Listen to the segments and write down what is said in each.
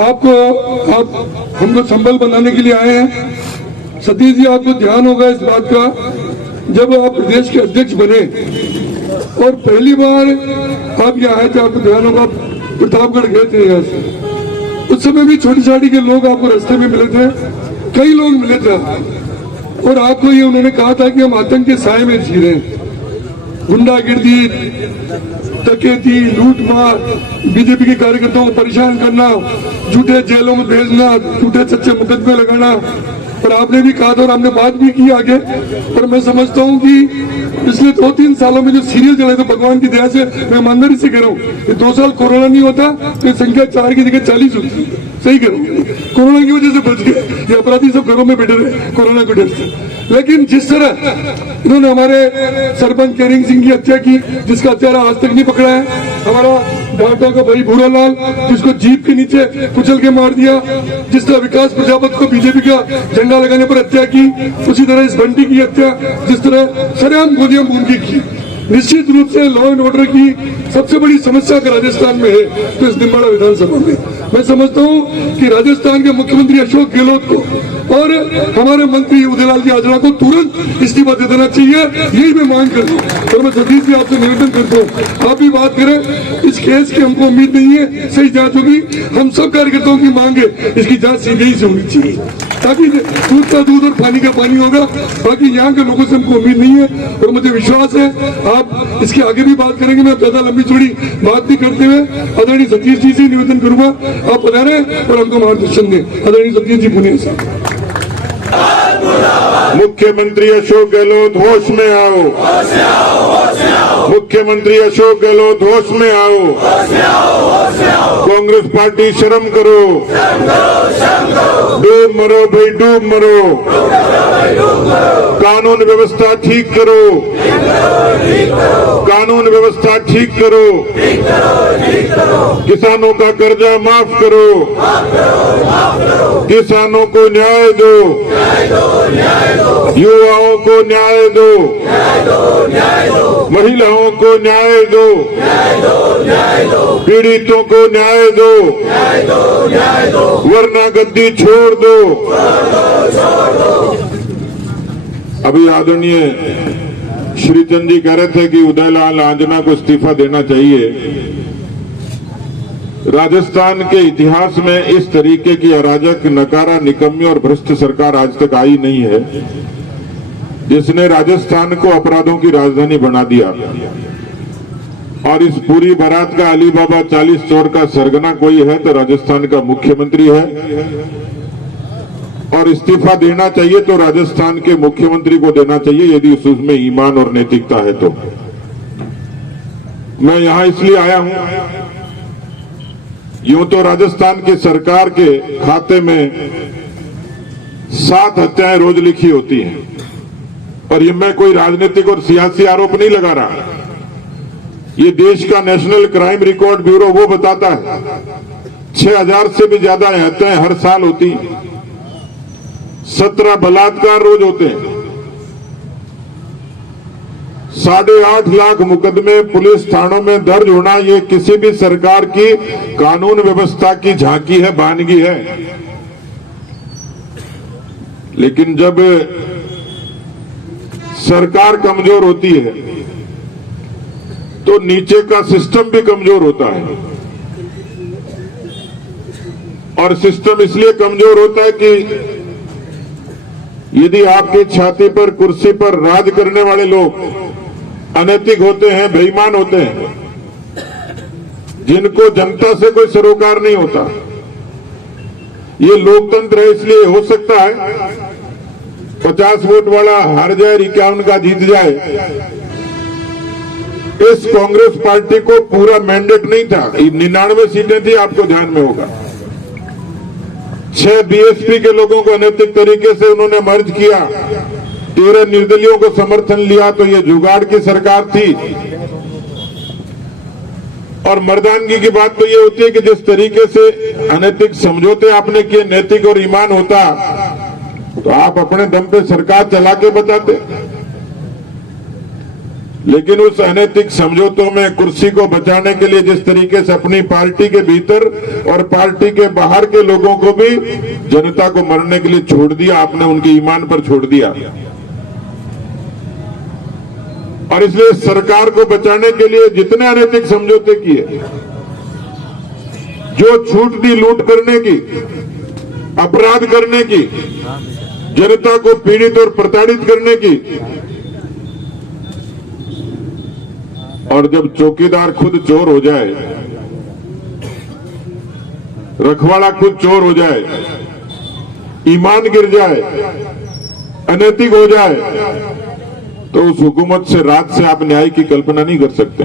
आप हमको संबल बनाने के लिए आए हैं। सतीश जी, आपको ध्यान होगा इस बात का, जब आप प्रदेश के अध्यक्ष बने और पहली बार आप यहाँ आए थे, आपको ध्यान होगा प्रतापगढ़ गए थे यहाँ से। उस समय भी छोटी छोटी के लोग आपको रास्ते में मिले थे, कई लोग मिले थे और आपको ये उन्होंने कहा था कि हम आतंक के साए में जी रहे हैं। गुंडागिर्दी, डकैती, लूटमार, बीजेपी के कार्यकर्ताओं को परेशान करना, झूठे जेलों में भेजना, झूठे सच्चे मुकदमे लगाना, और आपने भी कहा था और हमने बात भी की आगे। और मैं समझता हूं कि पिछले 2-3 सालों में जो सीरियल चले थे, भगवान की दया से, मैं ईमानदारी से कह रहा हूँ कि 2 साल कोरोना नहीं होता तो संख्या 4 की जगह 40 होती। सही कह रहा हूँ, कोरोना की वजह से बच गए, ये अपराधी सब घरों में बैठे रहे कोरोना के डर से। लेकिन जिस तरह इन्होंने हमारे सरपंच केरिंग सिंह की हत्या की, जिसका हत्यारा आज तक नहीं पकड़ा है, हमारा डाक्टर का भाई भूरालाल जिसको जीप के नीचे कुचल के मार दिया, जिस तरह विकास प्रजापति को बीजेपी का झंडा लगाने पर हत्या की, उसी तरह इस बंटी की हत्या, जिस तरह सरेआम गोलियां बूंदी की। निश्चित रूप से लॉ एंड ऑर्डर की सबसे बड़ी समस्या अगर राजस्थान में है तो इस निम्बाड़ा विधानसभा में। मैं समझता हूं कि राजस्थान के मुख्यमंत्री अशोक गहलोत को और हमारे मंत्री उदयलाल जी आजरा को तुरंत इस्तीफा दे देना चाहिए, यही मैं मांग करता हूँ। और मैं सतीश जी आपसे निवेदन करता हूँ, आप भी बात करें। इस केस की हमको उम्मीद नहीं है, सही जांच होगी। हम सब कार्यकर्ताओं की मांग है इसकी जांच सीबीआई से होनी चाहिए, ताकि दूध का दूध और पानी का पानी होगा। बाकी यहाँ के लोगों से हमको उम्मीद नहीं है और मुझे विश्वास है आप इसके आगे भी बात करेंगे। मैं ज्यादा लंबी चौड़ी बात नहीं करते हुए आदरणीय सतीश जी से निवेदन करूंगा, आप पधारे और हमको मार्गदर्शन दें। आदरणीय सतीश जी, पुणे साहब। मुख्यमंत्री अशोक गहलोत, होश में आओ। मुख्यमंत्री अशोक गहलोत, होश में आओ। कांग्रेस पार्टी शर्म करो, डूब मरो भाई, डूब मरो। कानून व्यवस्था ठीक करो, कानून व्यवस्था ठीक करो। किसानों का कर्जा माफ करो, किसानों को न्याय दो, युवाओं को न्याय दो, महिलाओं को न्याय दो, पीड़ितों को न्याय दो, वरना गद्दी छोड़ दो। अभी आदरणीय श्री चंद जी कह रहे थे कि उदयलाल आंजना को इस्तीफा देना चाहिए। राजस्थान के इतिहास में इस तरीके की अराजक, नकारा, निकम्मी और भ्रष्ट सरकार आज तक आई नहीं है, जिसने राजस्थान को अपराधों की राजधानी बना दिया। और इस पूरी बारात का अली बाबा 40 चोर का सरगना कोई है तो राजस्थान का मुख्यमंत्री है। और इस्तीफा देना चाहिए तो राजस्थान के मुख्यमंत्री को देना चाहिए, यदि उसमें ईमान और नैतिकता है तो। मैं यहां इसलिए आया हूं, यूं तो राजस्थान की सरकार के खाते में 7 हत्याएं रोज लिखी होती हैं, और ये मैं कोई राजनीतिक और सियासी आरोप नहीं लगा रहा। ये देश का नेशनल क्राइम रिकॉर्ड ब्यूरो वो बताता है 6000 से भी ज्यादा हत्याएं हर साल होती, 17 बलात्कार रोज होते हैं, 8.5 लाख मुकदमे पुलिस थानों में दर्ज होना, ये किसी भी सरकार की कानून व्यवस्था की झांकी है, बानगी है। लेकिन जब सरकार कमजोर होती है तो नीचे का सिस्टम भी कमजोर होता है। और सिस्टम इसलिए कमजोर होता है कि यदि आपकी छाती पर, कुर्सी पर राज करने वाले लोग अनैतिक होते हैं, बेईमान होते हैं, जिनको जनता से कोई सरोकार नहीं होता, ये लोकतंत्र है, इसलिए हो सकता है 50 वोट वाला हार जाए, 51 का जीत जाए। इस कांग्रेस पार्टी को पूरा मैंडेट नहीं था, 99 सीटें थी, आपको ध्यान में होगा। 6 बीएसपी के लोगों को अनैतिक तरीके से उन्होंने मर्ज किया, 13 निर्दलियों को समर्थन लिया, तो ये जुगाड़ की सरकार थी। और मर्दानगी की बात तो ये होती है कि जिस तरीके से अनैतिक समझौते आपने किए, नैतिक और ईमान होता तो आप अपने दम पे सरकार चला के बताते। लेकिन उस अनैतिक समझौतों में कुर्सी को बचाने के लिए जिस तरीके से अपनी पार्टी के भीतर और पार्टी के बाहर के लोगों को भी जनता को मरने के लिए छोड़ दिया, आपने उनके ईमान पर छोड़ दिया। और इसलिए सरकार को बचाने के लिए जितने अनैतिक समझौते किए, जो छूट दी लूट करने की, अपराध करने की, जनता को पीड़ित और प्रताड़ित करने की, और जब चौकीदार खुद चोर हो जाए, रखवाड़ा खुद चोर हो जाए, ईमान गिर जाए, अनैतिक हो जाए, तो उस हुकूमत से रात से आप न्याय की कल्पना नहीं कर सकते।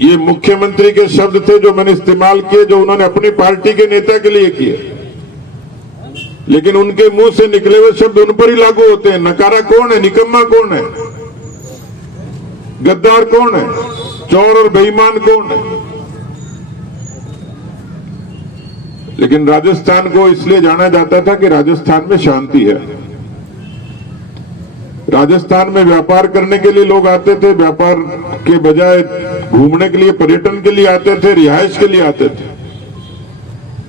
ये मुख्यमंत्री के शब्द थे जो मैंने इस्तेमाल किए, जो उन्होंने अपनी पार्टी के नेता के लिए किए, लेकिन उनके मुंह से निकले हुए शब्द उन पर ही लागू होते हैं। नकारा कौन है, निकम्मा कौन है, गद्दार कौन है, चोर और बेईमान कौन है। लेकिन राजस्थान को इसलिए जाना जाता था कि राजस्थान में शांति है। राजस्थान में व्यापार करने के लिए लोग आते थे, व्यापार के बजाय घूमने के लिए, पर्यटन के लिए आते थे, रिहाइश के लिए आते थे।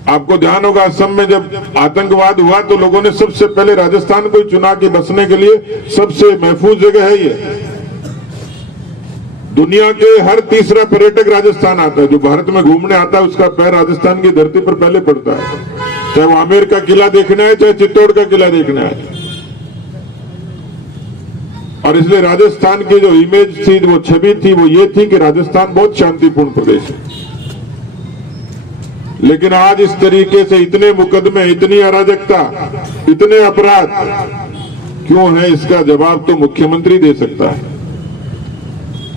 आपको ध्यान होगा, असम में जब आतंकवाद हुआ तो लोगों ने सबसे पहले राजस्थान को चुना कि बसने के लिए सबसे महफूज जगह है ये। दुनिया के हर तीसरा पर्यटक राजस्थान आता है। जो भारत में घूमने आता है उसका पैर राजस्थान की धरती पर पहले पड़ता है, चाहे वो आमेर का किला देखना है, चाहे चित्तौड़ का किला देखना है। और इसलिए राजस्थान की जो इमेज थी, वो छवि थी, वो ये थी कि राजस्थान बहुत शांतिपूर्ण प्रदेश है। लेकिन आज इस तरीके से इतने मुकदमे, इतनी अराजकता, इतने अपराध क्यों है, इसका जवाब तो मुख्यमंत्री दे सकता है।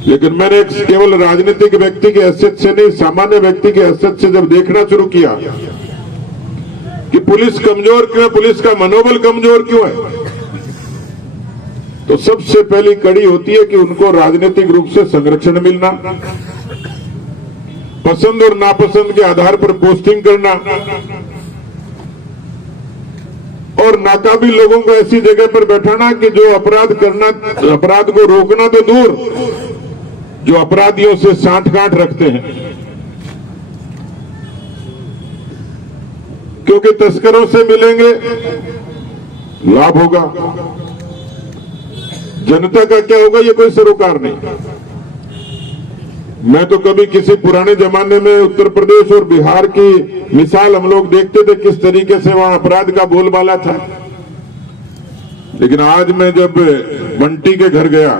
लेकिन मैंने केवल राजनीतिक व्यक्ति की हैसियत से नहीं, सामान्य व्यक्ति की हैसियत से जब देखना शुरू किया कि पुलिस कमजोर क्यों है, पुलिस का मनोबल कमजोर क्यों है, तो सबसे पहली कड़ी होती है कि उनको राजनीतिक रूप से संरक्षण मिलना, पसंद और नापसंद के आधार पर पोस्टिंग करना, और नाकाबिल लोगों को ऐसी जगह पर बैठाना कि जो अपराध को रोकना तो दूर, जो अपराधियों से सांठ-गांठ रखते हैं। क्योंकि तस्करों से मिलेंगे, लाभ होगा, जनता का क्या होगा ये कोई सरोकार नहीं। मैं तो कभी किसी पुराने जमाने में उत्तर प्रदेश और बिहार की मिसाल हम लोग देखते थे, किस तरीके से वहां अपराध का बोलबाला था। लेकिन आज मैं जब बंटी के घर गया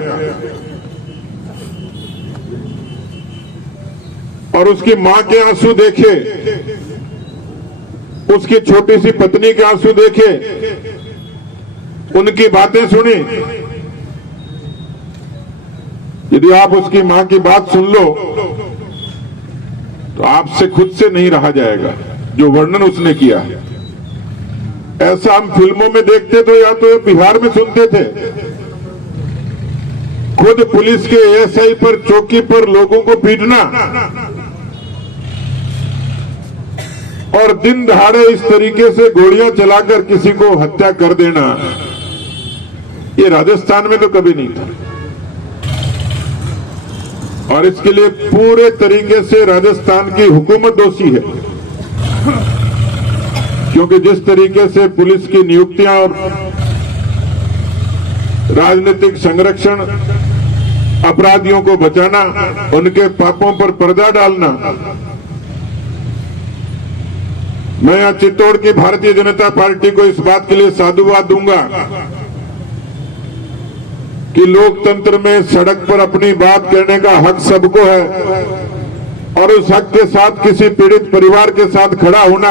और उसकी मां के आंसू देखे, उसकी छोटी सी पत्नी के आंसू देखे, उनकी बातें सुनी, यदि आप उसकी मां की बात सुन लो तो आपसे खुद से नहीं रहा जाएगा जो वर्णन उसने किया। ऐसा हम फिल्मों में देखते तो या तो बिहार में सुनते थे, खुद पुलिस के एएसआई पर, चौकी पर लोगों को पीटना और दिन दहाड़े इस तरीके से गोलियां चलाकर किसी को हत्या कर देना, ये राजस्थान में तो कभी नहीं था। और इसके लिए पूरे तरीके से राजस्थान की हुकूमत दोषी है, क्योंकि जिस तरीके से पुलिस की नियुक्तियां और राजनीतिक संरक्षण, अपराधियों को बचाना, उनके पापों पर पर्दा डालना। मैं यहां चित्तौड़ की भारतीय जनता पार्टी को इस बात के लिए साधुवाद दूंगा कि लोकतंत्र में सड़क पर अपनी बात कहने का हक सबको है, और उस हक के साथ किसी पीड़ित परिवार के साथ खड़ा होना,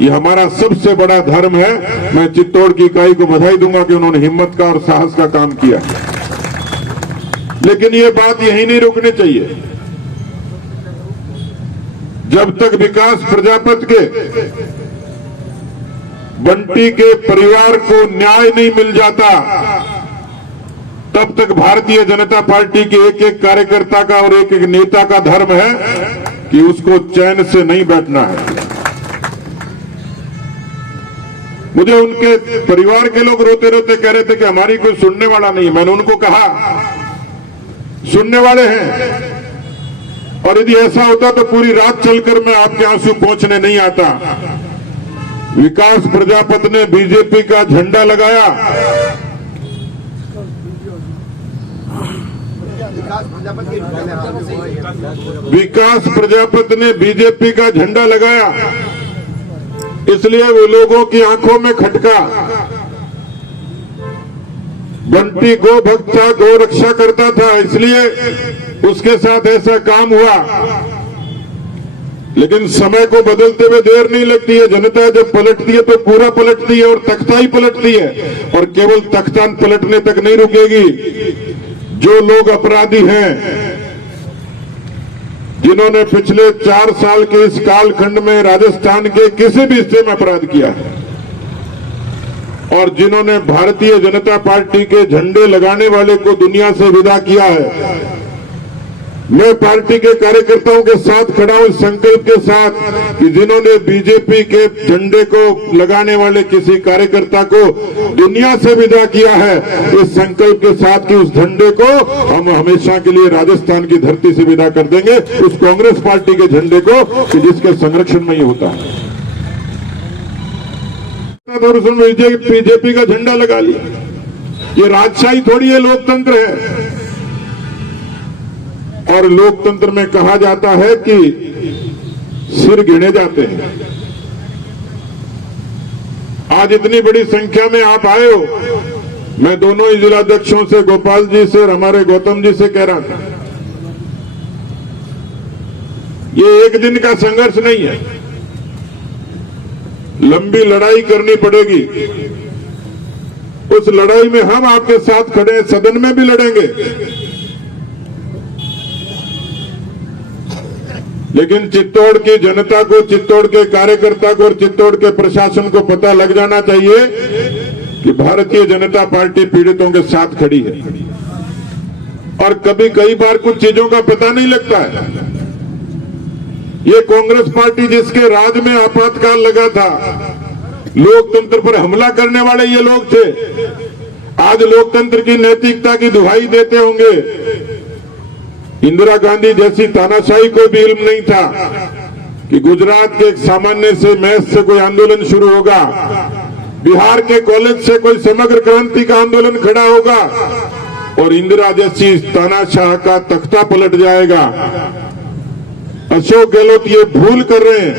ये हमारा सबसे बड़ा धर्म है। मैं चित्तौड़ की इकाई को बधाई दूंगा कि उन्होंने हिम्मत का और साहस का काम किया। लेकिन ये बात यहीं नहीं रुकनी चाहिए। जब तक विकास प्रजापति के, बंटी के परिवार को न्याय नहीं मिल जाता, तब तक भारतीय जनता पार्टी के एक एक कार्यकर्ता का और एक एक नेता का धर्म है कि उसको चैन से नहीं बैठना है। मुझे उनके परिवार के लोग रोते रोते कह रहे थे कि हमारी कोई सुनने वाला नहीं। मैंने उनको कहा सुनने वाले हैं, और यदि ऐसा होता तो पूरी रात चलकर मैं आपके आंसू पोंछने नहीं आता। विकास प्रजापति ने बीजेपी का झंडा लगाया, विकास प्रजापति ने बीजेपी का झंडा लगाया, इसलिए वो लोगों की आंखों में खटका। बंटी गो भक्त था, गो रक्षा करता था, इसलिए उसके साथ ऐसा काम हुआ। लेकिन समय को बदलते हुए देर नहीं लगती है। जनता जब पलटती है तो पूरा पलटती है और तख्ता ही पलटती है, और केवल तख्ता पलटने तक नहीं रुकेगी। जो लोग अपराधी हैं, जिन्होंने पिछले 4 साल के इस कालखंड में राजस्थान के किसी भी हिस्से में अपराध किया है, और जिन्होंने भारतीय जनता पार्टी के झंडे लगाने वाले को दुनिया से विदा किया है, मैं पार्टी के कार्यकर्ताओं के साथ खड़ा हूं इस संकल्प के साथ कि जिन्होंने बीजेपी के झंडे को लगाने वाले किसी कार्यकर्ता को दुनिया से विदा किया है, इस संकल्प के साथ कि उस झंडे को हम हमेशा के लिए राजस्थान की धरती से विदा कर देंगे, उस कांग्रेस पार्टी के झंडे को कि जिसके संरक्षण में ही होता है। और उसमें बीजेपी का झंडा लगा लिया। ये राजशाही थोड़ी है, लोकतंत्र है। और लोकतंत्र में कहा जाता है कि सिर गिने जाते हैं। आज इतनी बड़ी संख्या में आप आए हो। मैं दोनों ही जिलाध्यक्षों से, गोपाल जी से और हमारे गौतम जी से कह रहा था, ये एक दिन का संघर्ष नहीं है, लंबी लड़ाई करनी पड़ेगी। उस लड़ाई में हम आपके साथ खड़े हैं, सदन में भी लड़ेंगे। लेकिन चित्तौड़ की जनता को, चित्तौड़ के कार्यकर्ता को और चित्तौड़ के प्रशासन को पता लग जाना चाहिए कि भारतीय जनता पार्टी पीड़ितों के साथ खड़ी है। और कई बार कुछ चीजों का पता नहीं लगता है। ये कांग्रेस पार्टी जिसके राज में आपातकाल लगा था, लोकतंत्र पर हमला करने वाले ये लोग थे, आज लोकतंत्र की नैतिकता की दुहाई देते होंगे। इंदिरा गांधी जैसी तानाशाही को भी इल्म नहीं था कि गुजरात के एक सामान्य से मैच से कोई आंदोलन शुरू होगा, बिहार के कॉलेज से कोई समग्र क्रांति का आंदोलन खड़ा होगा और इंदिरा जैसी तानाशाह का तख्ता पलट जाएगा। अशोक गहलोत ये भूल कर रहे हैं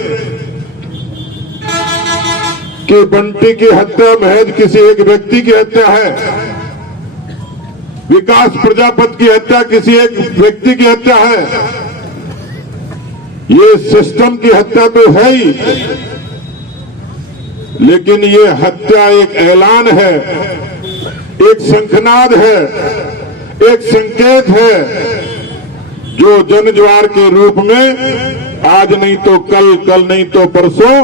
कि बंटी की हत्या महज किसी एक व्यक्ति की हत्या है, विकास प्रजापति की हत्या किसी एक व्यक्ति की हत्या है, ये सिस्टम की हत्या तो है ही, लेकिन ये हत्या एक ऐलान है, एक शंखनाद है, एक संकेत है जो जनज्वार के रूप में आज नहीं तो कल, कल नहीं तो परसों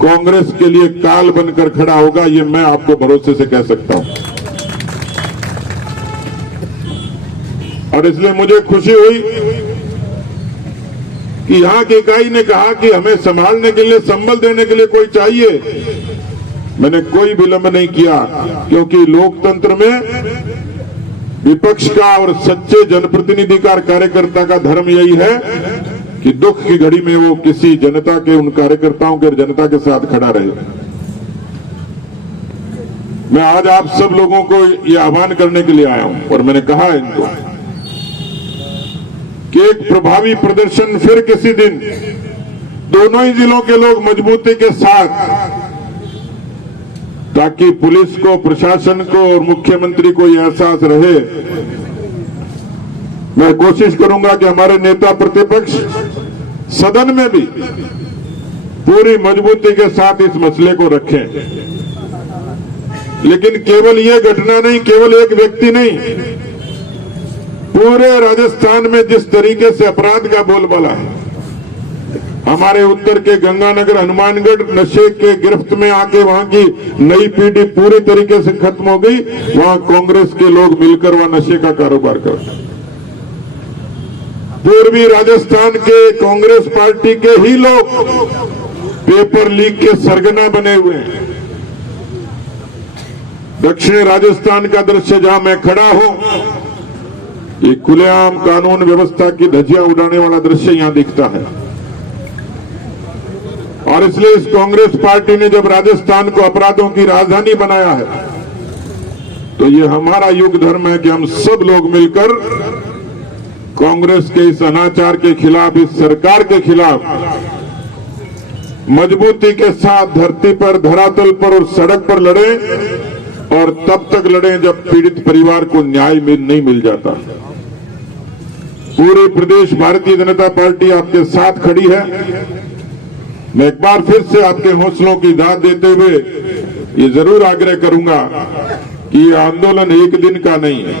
कांग्रेस के लिए काल बनकर खड़ा होगा। ये मैं आपको भरोसे से कह सकता हूं। और इसलिए मुझे खुशी हुई कि यहां की इकाई ने कहा कि हमें संभालने के लिए, संबल देने के लिए कोई चाहिए। मैंने कोई विलंब नहीं किया, क्योंकि लोकतंत्र में विपक्ष का और सच्चे जनप्रतिनिधि का, कार्यकर्ता का धर्म यही है कि दुख की घड़ी में वो किसी जनता के, उन कार्यकर्ताओं के, जनता के साथ खड़ा रहे। मैं आज आप सब लोगों को ये आह्वान करने के लिए आया हूं और मैंने कहा है इनको कि एक प्रभावी प्रदर्शन फिर किसी दिन दोनों ही जिलों के लोग मजबूती के साथ, ताकि पुलिस को, प्रशासन को और मुख्यमंत्री को यह एहसास रहे। मैं कोशिश करूंगा कि हमारे नेता प्रतिपक्ष सदन में भी पूरी मजबूती के साथ इस मसले को रखें। लेकिन केवल ये घटना नहीं, केवल एक व्यक्ति नहीं, पूरे राजस्थान में जिस तरीके से अपराध का बोलबाला है, हमारे उत्तर के गंगानगर, हनुमानगढ़ नशे के गिरफ्त में आके वहां की नई पीढ़ी पूरी तरीके से खत्म हो गई। वहां कांग्रेस के लोग मिलकर वहां नशे का कारोबार करते हैं। पूर्वी राजस्थान के कांग्रेस पार्टी के ही लोग पेपर लीक के सरगना बने हुए हैं। दक्षिण राजस्थान का दृश्य जहां मैं खड़ा हूं, ये खुलेआम कानून व्यवस्था की धज्जियां उड़ाने वाला दृश्य यहां दिखता है। और इसलिए इस कांग्रेस पार्टी ने जब राजस्थान को अपराधों की राजधानी बनाया है, तो ये हमारा युग धर्म है कि हम सब लोग मिलकर कांग्रेस के इस अनाचार के खिलाफ, इस सरकार के खिलाफ मजबूती के साथ धरती पर, धरातल पर और सड़क पर लड़े, और तब तक लड़े जब पीड़ित परिवार को न्याय नहीं मिल जाता। पूरे प्रदेश भारतीय जनता पार्टी आपके साथ खड़ी है। मैं एक बार फिर से आपके हौसलों की दाद देते हुए ये जरूर आग्रह करूंगा कि ये आंदोलन एक दिन का नहीं है।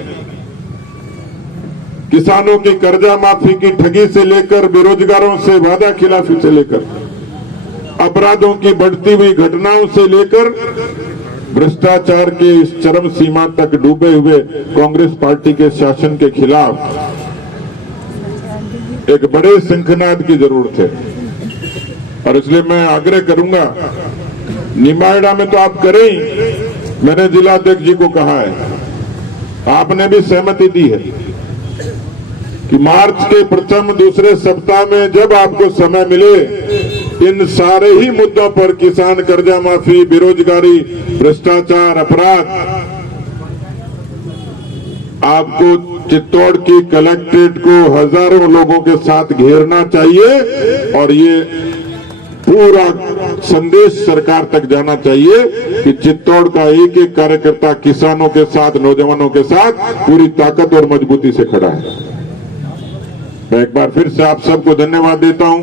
किसानों की कर्जा माफी की ठगी से लेकर, बेरोजगारों से वादा खिलाफी से लेकर, अपराधों की बढ़ती हुई घटनाओं से लेकर भ्रष्टाचार के इस चरम सीमा तक डूबे हुए कांग्रेस पार्टी के शासन के खिलाफ एक बड़े शंखनाद की जरूरत है। और इसलिए मैं आग्रह करूंगा, निमाड़ा में तो आप करें ही, मैंने जिलाध्यक्ष जी को कहा है, आपने भी सहमति दी है कि मार्च के प्रथम दूसरे सप्ताह में जब आपको समय मिले, इन सारे ही मुद्दों पर, किसान कर्जा माफी, बेरोजगारी, भ्रष्टाचार, अपराध, आपको चित्तौड़ की कलेक्ट्रेट को हजारों लोगों के साथ घेरना चाहिए और ये पूरा संदेश सरकार तक जाना चाहिए कि चित्तौड़ का एक एक कार्यकर्ता किसानों के साथ, नौजवानों के साथ पूरी ताकत और मजबूती से खड़ा है। मैं एक बार फिर से आप सबको धन्यवाद देता हूं,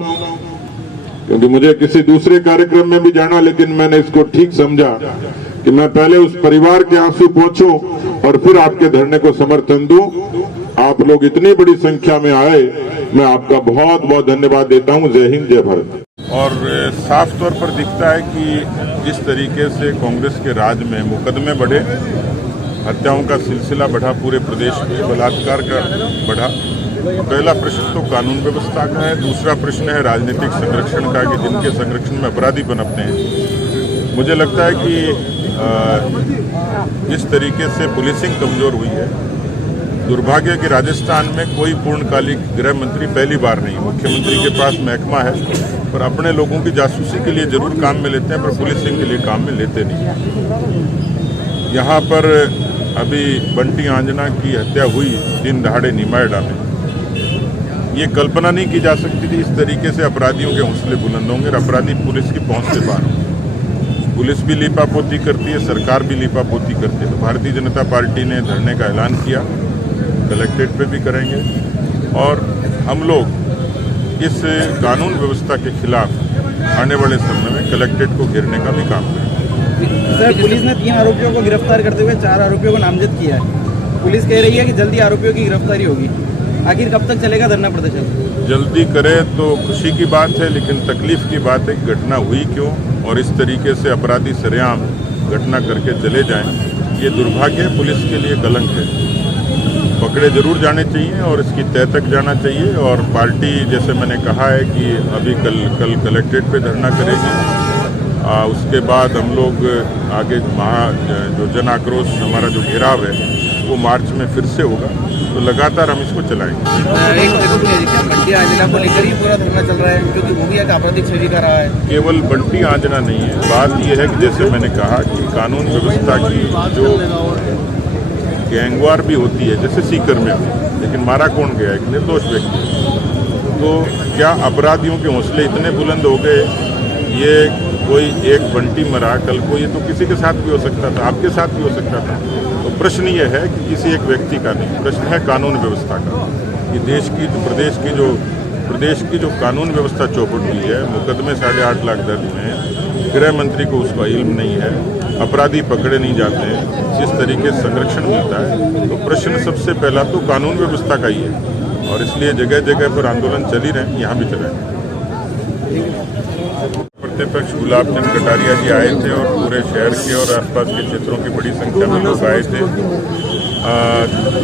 क्योंकि मुझे किसी दूसरे कार्यक्रम में भी जाना, लेकिन मैंने इसको ठीक समझा कि मैं पहले उस परिवार के आंसू पहुंचूं और फिर आपके धरने को समर्थन दूं। आप लोग इतनी बड़ी संख्या में आए, मैं आपका बहुत बहुत धन्यवाद देता हूं। जय हिंद, जय भारत। और साफ तौर पर दिखता है कि जिस तरीके से कांग्रेस के राज में मुकदमे बढ़े, हत्याओं का सिलसिला बढ़ा, पूरे प्रदेश में बलात्कार का बढ़ा। पहला प्रश्न तो कानून व्यवस्था का है, दूसरा प्रश्न है राजनीतिक संरक्षण का, कि जिनके संरक्षण में अपराधी पनपते हैं। मुझे लगता है कि जिस तरीके से पुलिसिंग कमजोर हुई है, दुर्भाग्य कि राजस्थान में कोई पूर्णकालिक गृह मंत्री पहली बार नहीं। मुख्यमंत्री के पास महकमा है, पर अपने लोगों की जासूसी के लिए जरूर काम में लेते हैं, पर पुलिसिंग के लिए काम में लेते नहीं। यहाँ पर अभी बंटी आंजना की हत्या हुई दिन दहाड़े निमाड़ा में, ये कल्पना नहीं की जा सकती थी इस तरीके से अपराधियों के हौसले बुलंद होंगे और अपराधी पुलिस की पहुंच से बाहर होंगे। पुलिस भी लीपापोती करती है, सरकार भी लीपापोती करती है। तो भारतीय जनता पार्टी ने धरने का ऐलान किया, कलेक्ट्रेट पे भी करेंगे, और हम लोग इस कानून व्यवस्था के खिलाफ आने वाले समय में कलेक्ट्रेट को घेरने का भी काम करेंगे। सर, पुलिस ने 3 आरोपियों को गिरफ्तार करते हुए 4 आरोपियों को नामजद किया है। पुलिस कह रही है कि जल्दी आरोपियों की गिरफ्तारी होगी। आखिर कब तक चलेगा धरना प्रदर्शन? जल्दी करे तो खुशी की बात है, लेकिन तकलीफ की बात है कि घटना हुई क्यों, और इस तरीके से अपराधी सरेआम घटना करके चले जाएं, ये दुर्भाग्य है, पुलिस के लिए कलंक है। पकड़े जरूर जाने चाहिए और इसकी तय तक जाना चाहिए। और पार्टी, जैसे मैंने कहा है कि अभी कल कलेक्ट्रेट पे धरना करेगी, उसके बाद हम लोग आगे जो जन आक्रोश, हमारा जो घेराव है, वो मार्च में फिर से होगा। तो लगातार हम इसको चलाएंगे। बंटी आंजना को लेकर ही पूरा धरना चल रहा है, क्योंकि वो भी एक आपराधिक छवि का रहा है। केवल बंटी आंजना नहीं है, बात यह है कि जैसे मैंने कहा कि कानून व्यवस्था की जो गैंगवार भी होती है, जैसे सीकर में, लेकिन मारा कौन गया? एक निर्दोष व्यक्ति। तो क्या अपराधियों के हौसले इतने बुलंद हो गए? ये कोई एक बंटी मरा, कल को ये तो किसी के साथ भी हो सकता था, आपके साथ भी हो सकता था। तो प्रश्न ये है कि किसी एक व्यक्ति का नहीं, प्रश्न है कानून व्यवस्था का। कि प्रदेश की जो कानून व्यवस्था चौपट हुई है, मुकदमे 8.5 लाख दर्ज में, गृह मंत्री को उसका इल्म नहीं है, अपराधी पकड़े नहीं जाते हैं, जिस तरीके से संरक्षण मिलता है, तो प्रश्न सबसे पहला तो कानून व्यवस्था का ही है। और इसलिए जगह जगह पर आंदोलन चल ही रहे, यहाँ भी चलाएंगे। प्रतिपक्ष गुलाब चंद कटारिया जी आए थे और पूरे शहर के और आसपास के क्षेत्रों की बड़ी संख्या में लोग आए थे।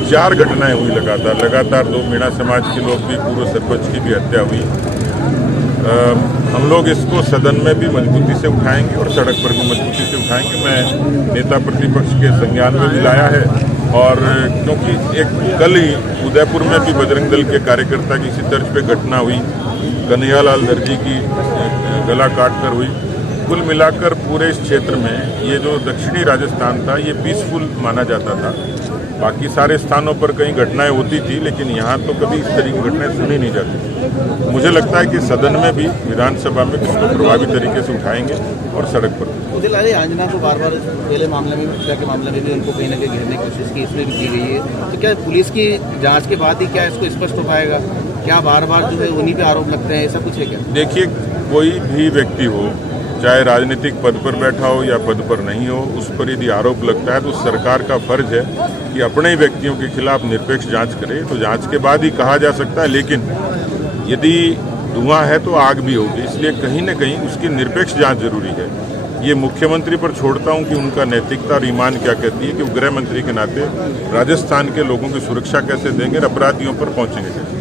4 घटनाएं हुई लगातार 2 मीणा समाज के लोग भी, पूर्व सरपंच की भी हत्या हुई। हम लोग इसको सदन में भी मजबूती से उठाएंगे और सड़क पर भी मजबूती से उठाएंगे। मैं नेता प्रतिपक्ष के संज्ञान में भी लाया है, और क्योंकि एक कल ही उदयपुर में भी बजरंग दल के कार्यकर्ता की इसी तर्ज पे घटना हुई, कन्हैयालाल दर्जी की गला काट कर हुई। कुल मिलाकर पूरे इस क्षेत्र में ये जो दक्षिणी राजस्थान था ये पीसफुल माना जाता था। बाकी सारे स्थानों पर कई घटनाएं होती थी, लेकिन यहाँ तो कभी इस तरह की घटनाएं सुनी नहीं जाती। मुझे लगता है कि सदन में भी, विधानसभा में भी इसको प्रभावी तरीके से उठाएंगे और सड़क पर। मुझे लगा आंजना को बार बार पहले मामले में, हत्या के मामले में भी उनको कहीं ना कहीं घेरने की कोशिश की, इसमें भी की गई है। तो क्या पुलिस की जांच के बाद ही क्या इसको स्पष्ट हो पाएगा? क्या बार बार जो है उन्हीं पे आरोप लगते हैं, ऐसा कुछ है क्या? देखिए, कोई भी व्यक्ति हो, चाहे राजनीतिक पद पर बैठा हो या पद पर नहीं हो, उस पर यदि आरोप लगता है तो सरकार का फर्ज है कि अपने ही व्यक्तियों के खिलाफ निरपेक्ष जांच करे। तो जांच के बाद ही कहा जा सकता है, लेकिन यदि धुआं है तो आग भी होगी, इसलिए कहीं न कहीं उसकी निरपेक्ष जांच जरूरी है। ये मुख्यमंत्री पर छोड़ता हूं कि उनका नैतिकता और ईमान क्या कहती है कि वो गृह मंत्री के नाते राजस्थान के लोगों की सुरक्षा कैसे देंगे और अपराधियों पर पहुंचेंगे कैसे।